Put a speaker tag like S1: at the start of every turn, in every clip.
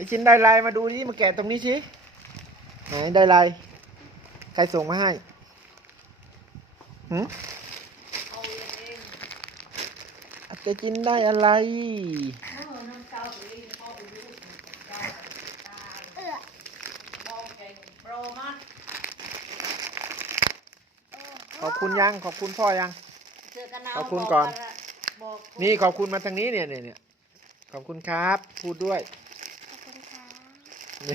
S1: ได้ชิ้นได้ลายมาดูนี่มาแกะตรงนี้สิไหนได้ลายใครส่งมาให้หืม
S2: อา
S1: จจะกินได้อะไรขอบคุณยังขอบคุณพ่อยัง ขอบคุณก่อน นี่ขอบคุณมาทางนี้เนี่ยเนี่ยขอบคุณครับ พูดด้วย
S3: ร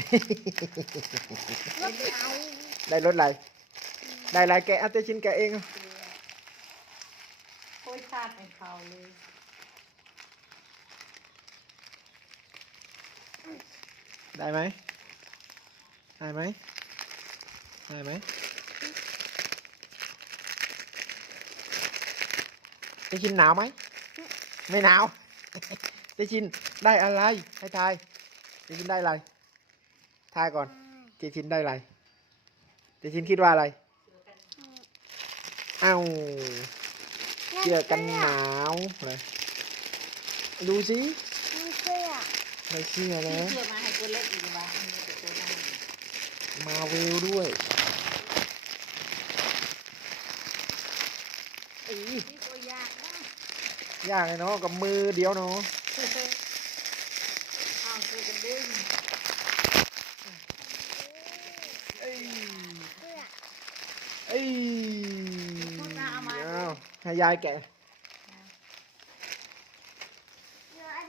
S3: ถไถ
S1: ได้รถอะไรได้อะไรแกะอาจจะชิ้นแกะเองเอา
S2: โค้ยชาติเป็นเขาเลย
S1: ได้ไหมได้ไหมได้ไหมได้ชิ้นหนาวไหม ไม่หนาว ได้ชิ้นได้อะไรให้ทายได้ชิ้นได้อะไร ทายก่อนเจชินได้อะไรเจชินคิดว่าอะไรอ้าวเสื้อกันหนาวเลยดูสิ
S3: มีเสื้อ
S1: ได้เสื้อ
S2: ที่
S1: แล้ว
S2: เชื่อมาให้ตัวเล็กอีกบ้างมีแต่ตัวนั้น
S1: มาเวลด้วยอี
S2: นี่ตัวยากนะ
S1: ยากเลยเนาะกับมือเดียวเนาะ
S2: อ้าวคือกันดึง
S1: เอ้ย
S3: เสื้อ
S1: เอ้ยเอาให้ยายแกะ
S3: เสื้ออัน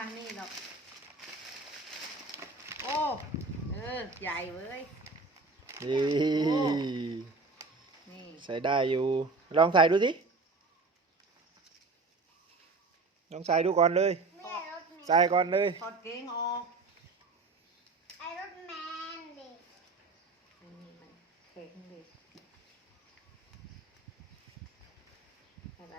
S1: ทงหลาน
S2: อยู่ทางนี้หรอกโอ้เออใหญ่เว้ย
S1: ยี
S2: นี่
S1: ใส่ได้อยู่ ลองใส่ดูสิลองใส่ดูก่อนเลย
S3: แม่รถเมล์
S1: ใส่ก่อนเลย
S2: ถอดเกงออก
S3: ไอ้รถแมนดิ
S2: นี่มันเข็งดิอะไร